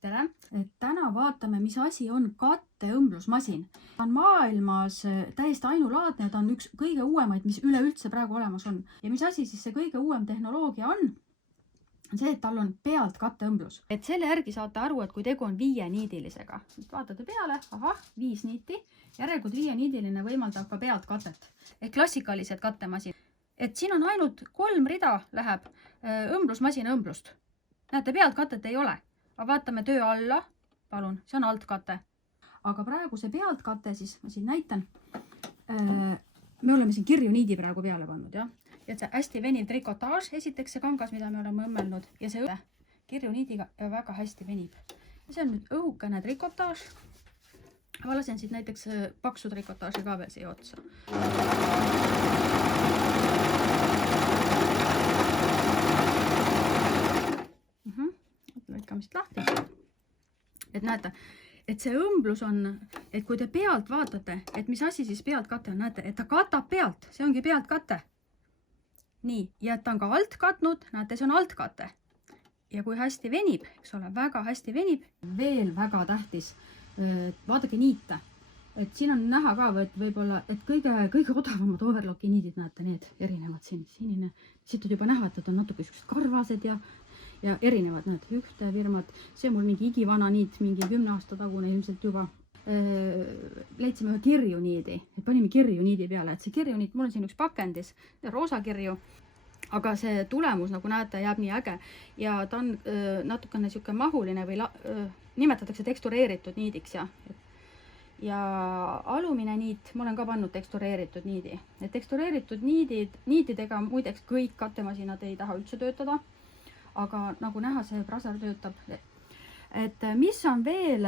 tere! Täna vaatame, mis asi on katteõmblusmasin. Ta on maailmas täiesti ainulaadne, ta on üks kõige uuemaid, mis üleüldse praegu olemas on. Ja mis asi siis see kõige uuem tehnoloogia on? See, et tal on pealt katteõmblus. Et selle järgi saate aru, et kui tegu on 5-niidilisega. Vaatate peale, 5 niiti. Järelikult 5-niidiline võimaldab ka pealt katet. Ehk klassikalised kattemasin. Et siin on ainult 3 rida läheb õmblusmasina õmblust. Näete, pealt katet ei ole. Aga vaatame töö alla, palun, see on altkate. Aga praegu see pealtkate, siis ma siin näitan. Me oleme siin kirju niidi praegu peale pannud, jah. Ja see hästi veniv trikotaaž, esiteks see kangas, mida me oleme õmmelnud. Ja see kirju niidiga väga hästi venib. Ja see on nüüd õhukene trikotaaž. Ma lasen siit näiteks paksu trikotaaži ka veel siia otsa. Lõikamist lahti. Et näete, et see õmblus on, et kui te pealt vaatate, et mis asi siis pealt kate on, näete, et ta katab pealt, see ongi pealt kate. Nii, ja et ta on ka alt katnud, näete, see on alt kate. Ja kui hästi venib, eks ole, väga hästi venib. Veel väga tähtis, vaadake niite. Et siin on näha ka, et võib-olla, et kõige odavamad overlocki niidid, näete, need erinevad siin. Sinine, siit on juba näha, et on natuke karvased ja erinevad, näed, ühte firmad. See on mul mingi igivana niit, mingi 10 aasta tagune ilmselt juba. Leidsime ühe kirju niidi, et panime kirju niidi peale, et see kirju niit, mul on siin üks pakendis, roosa kirju, aga see tulemus, nagu näete, jääb nii äge ja ta on natukene siuke mahuline või nimetatakse tekstureeritud niidiks ja alumine niit, ma olen ka pannud tekstureeritud niidi. Et tekstureeritud niitidega muideks kõik kattemasinad ei taha üldse töötada. Aga nagu näha, see Brasar töötab. Et mis on veel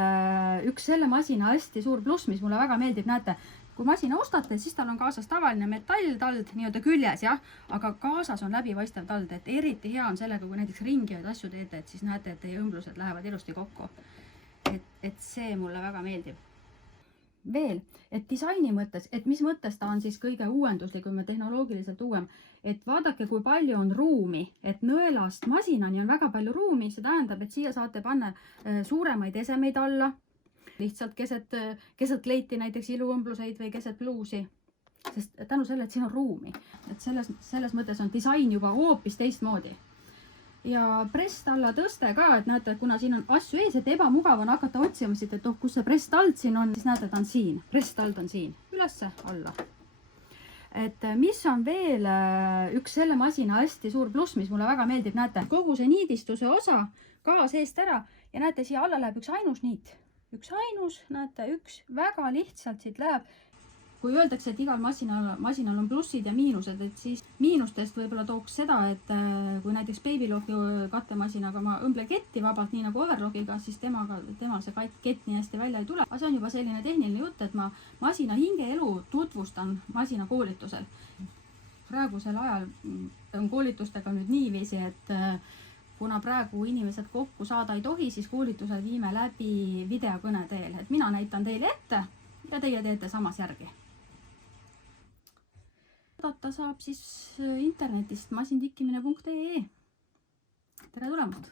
üks selle masina hästi suur pluss, mis mulle väga meeldib, näete, kui masina ostate, siis tal on kaasas tavaline metalltald nii-öelda küljes, jah, aga kaasas on läbipaistev tald, et eriti hea on sellega, kui näiteks ringivaid asju teete, et siis näete, et teie õmblused lähevad ilusti kokku. Et see mulle väga meeldib. Veel, et disaini mõttes, et mis mõttes ta on siis kõige uuenduslikum ja tehnoloogiliselt uuem, et vaadake, kui palju on ruumi, et nõelast masinani on väga palju ruumi, see tähendab, et siia saate panna suuremaid esemeid alla, lihtsalt keset kleiti näiteks iluõmbluseid või keset bluusi, sest tänu selle, et siin on ruumi, et selles mõttes on disain juba hoopis teistmoodi. Ja prest alla tõste ka, et näete, kuna siin on asju ees, et ebamugav on hakata otsima siit, et kus see prest-tald siin on, siis näete, ta on siin. Prest-tald on siin. Ülesse, alla. Et mis on veel üks selle masina hästi suur pluss, mis mulle väga meeldib, näete, kogu see niidistuse osa ka seest ära ja näete, siia alla läheb üks ainus niit. Üks ainus, näete, üks väga lihtsalt siit läheb. Kui öeldakse, et igal masinal on plussid ja miinused, et siis miinustest võib-olla tooks seda, et kui näiteks Babylocki kattemasinaga ma õmblen ketti vabalt, nii nagu Overlockiga, siis temal see kett nii hästi välja ei tule. Aga see on juba selline tehniline jutt, et ma masina hingeelu tutvustan masina koolitusel. Praegusel ajal on koolitustega nüüd niiviisi, et kuna praegu inimesed kokku saada ei tohi, siis koolitusel viime läbi videokõne teel. Et mina näitan teile ette ja teie teete samas järgi. Vaadata saab siis internetist masintikkimine.ee. Tere tulemast!